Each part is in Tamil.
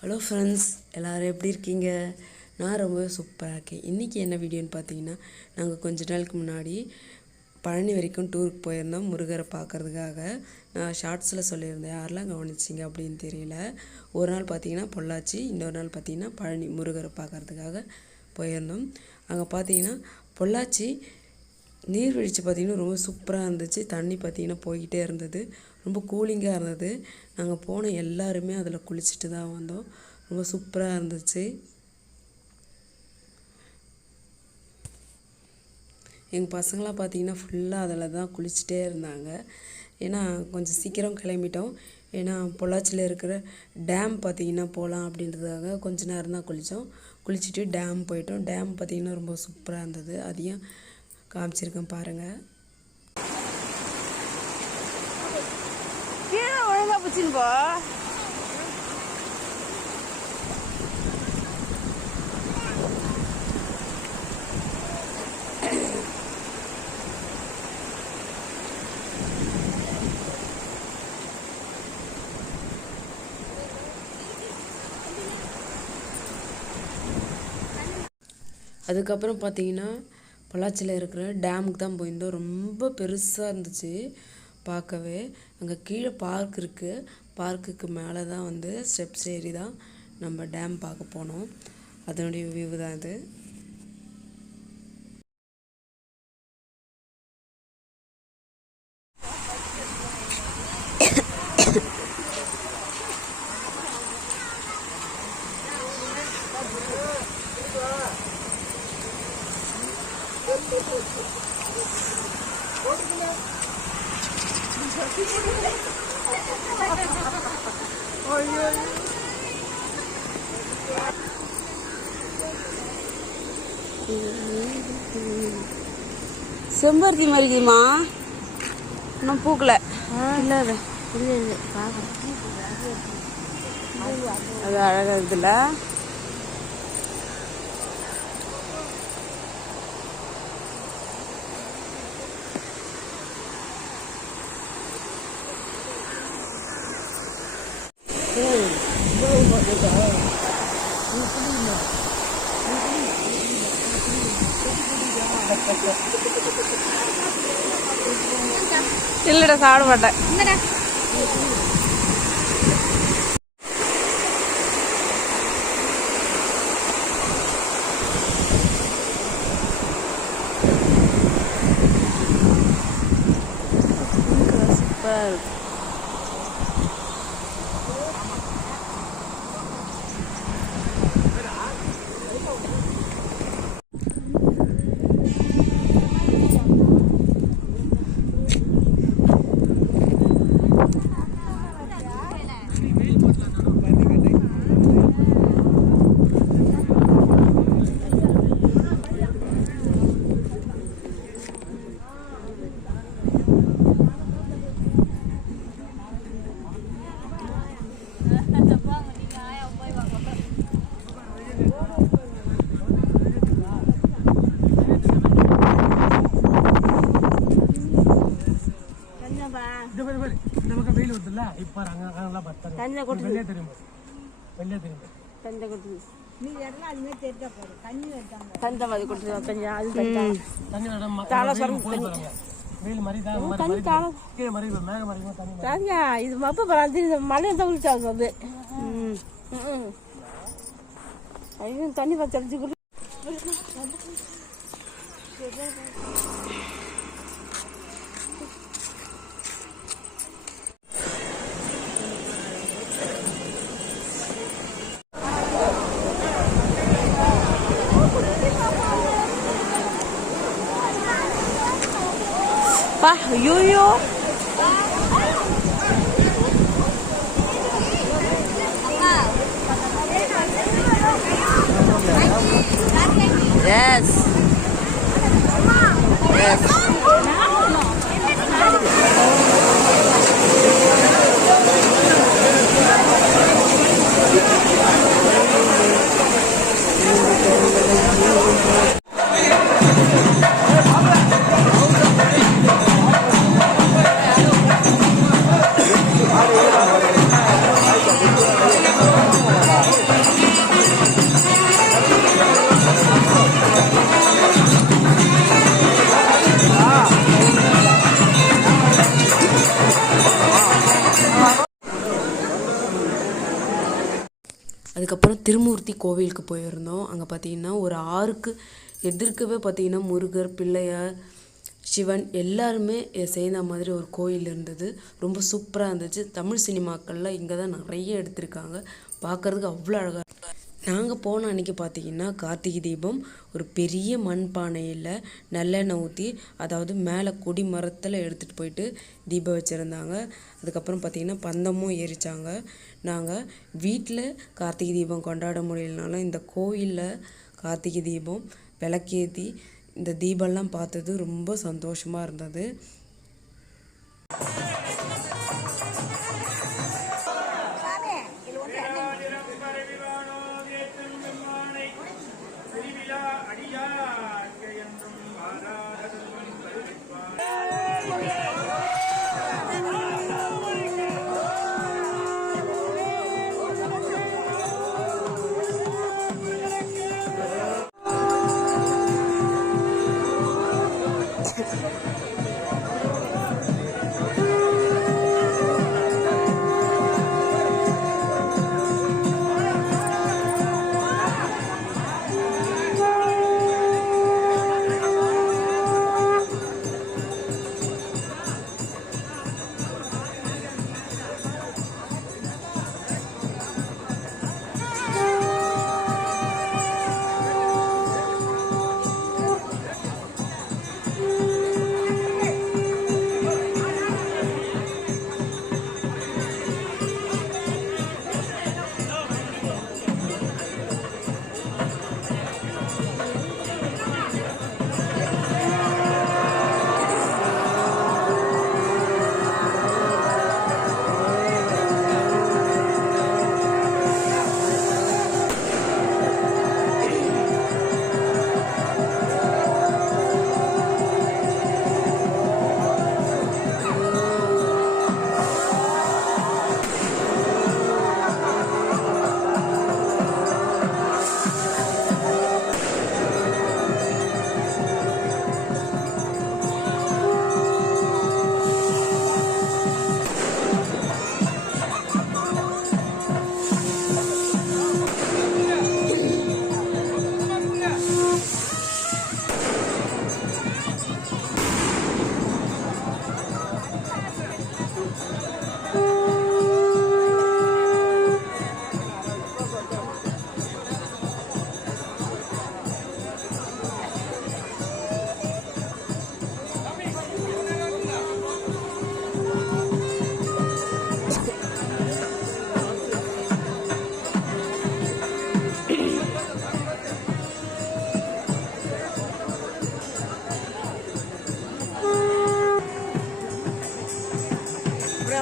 ஹலோ ஃப்ரெண்ட்ஸ், எல்லோரும் எப்படி இருக்கீங்க? நான் ரொம்பவே சூப்பராக இருக்கேன். இன்றைக்கி என்ன வீடியோன்னு பார்த்தீங்கன்னா, நாங்கள் கொஞ்ச நாளுக்கு முன்னாடி பழனி வரைக்கும் டூருக்கு போயிருந்தோம் முருகரை பார்க்குறதுக்காக. நான் ஷார்ட்ஸில் சொல்லியிருந்தேன், யாரெல்லாம் கவனிச்சிங்க அப்படின்னு தெரியல. ஒரு நாள் பார்த்தீங்கன்னா பொள்ளாச்சி, இன்னொரு நாள் பார்த்தீங்கன்னா பழனி முருகரை பார்க்குறதுக்காக போயிருந்தோம். அங்கே பார்த்தீங்கன்னா பொள்ளாச்சி நீர்வீழ்ச்சி பார்த்திங்கன்னா ரொம்ப சூப்பராக இருந்துச்சு. தண்ணி பார்த்திங்கன்னா போய்கிட்டே இருந்தது, ரொம்ப கூலிங்காக இருந்தது. நாங்கள் போன எல்லாருமே அதில் குளிச்சுட்டு தான் வந்தோம். ரொம்ப சூப்பராக இருந்துச்சு. எங்கள் பசங்களாம் பார்த்திங்கன்னா ஃபுல்லாக அதில் தான் குளிச்சுட்டே இருந்தாங்க. ஏன்னா கொஞ்சம் சீக்கிரம் கிளம்பிட்டோம். ஏன்னா பொள்ளாச்சியில் இருக்கிற டேம் பார்த்திங்கன்னா போகலாம் அப்படின்றதுக்காக கொஞ்சம் நேரம் தான் குளித்தோம். குளிச்சுட்டு டேம் போயிட்டோம். டேம் பார்த்திங்கன்னா ரொம்ப சூப்பராக இருந்தது. அதையும் காமிச்சிருக்கேன் பாருங்கள். கீழே ஒழுங்கா பிடிச்சின்னு போ. அதுக்கப்புறம் பார்த்தீங்கன்னா பொள்ளாச்சியில் இருக்கிற டேமுக்கு தான் போயிருந்தோம். ரொம்ப பெருசாக இருந்துச்சு பார்க்கவே. அங்கே கீழே பார்க் இருக்குது. பார்க்குக்கு மேலே தான் வந்து ஸ்டெப்ஸ் ஏறி தான் நம்ம டேம் பார்க்க போனோம். அதனுடைய வியூ தான் இது. செம்பருத்தி மறிக்குமா? இன்னும் பூக்கல. இல்லை அது அழகாக இருக்குல்ல. இல்லடா, சாப்பிட மாட்டேன். சூப்பர். இது மப்ப மழை தவிர்த்து தண்ணி தெளிச்சு pa yuyu. Yes. Yes. அதுக்கப்புறம் திருமூர்த்தி கோவிலுக்கு போயிருந்தோம். அங்கே பார்த்திங்கன்னா ஒரு ஆறுக்கு எதிர்க்கவே பார்த்திங்கன்னா முருகர், பிள்ளையார், சிவன் எல்லாருமே சேர்ந்த மாதிரி ஒரு கோயில் இருந்தது. ரொம்ப சூப்பராக இருந்துச்சு. தமிழ் சினிமாக்களில் இங்கே தான் நிறைய எடுத்திருக்காங்க. பார்க்குறதுக்கு அவ்வளோ அழகாக. நாங்கள் போன அன்றைக்கி பார்த்திங்கன்னா கார்த்திகை தீபம் ஒரு பெரிய மண்பானையில் நல்லெண்ணெய் ஊற்றி, அதாவது மேலே கொடி மரத்தில் எடுத்துகிட்டு போயிட்டு தீபம் வச்சுருந்தாங்க. அதுக்கப்புறம் பார்த்திங்கன்னா பந்தமும் எரித்தாங்க. நாங்கள் வீட்டில் கார்த்திகை தீபம் கொண்டாட முடியலனாலும் இந்த கோயிலில் கார்த்திகை தீபம் விளக்கேற்றி இந்த தீபம்லாம் பார்த்தது ரொம்ப சந்தோஷமாக இருந்தது.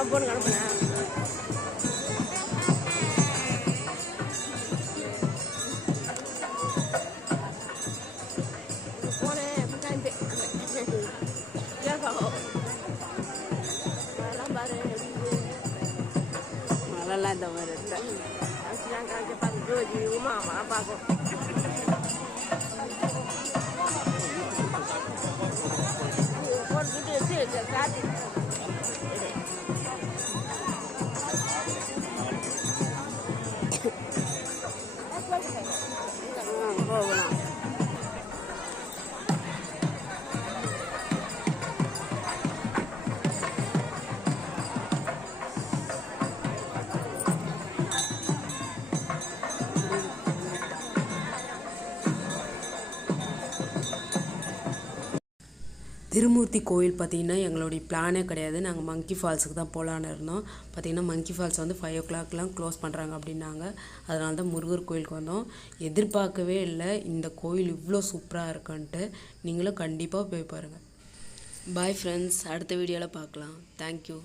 போட்டு அனுப்புனேன். மழைலாம் இந்த மாதிரி இல்லை. பார்க்கும் போட்டுக்கிட்டு காட்டி போகலாம். திருமூர்த்தி கோயில் பார்த்திங்கன்னா எங்களுடைய பிளானே கிடையாது. நாங்கள் மங்கி ஃபால்ஸுக்கு தான் போகலான்னு இருந்தோம். பார்த்திங்கன்னா மங்கி ஃபால்ஸ் வந்து 5 o'clockலாம் க்ளோஸ் பண்ணுறாங்க அப்படின்னாங்க. அதனால தான் முருகர் கோயிலுக்கு வந்தோம். எதிர்பார்க்கவே இல்லை இந்த கோயில் இவ்வளோ சூப்பராக இருக்குன்ட்டு. நீங்களும் கண்டிப்பாக போய் பாருங்கள். பாய் ஃப்ரெண்ட்ஸ், அடுத்த வீடியோவில் பார்க்கலாம். தேங்க்யூ.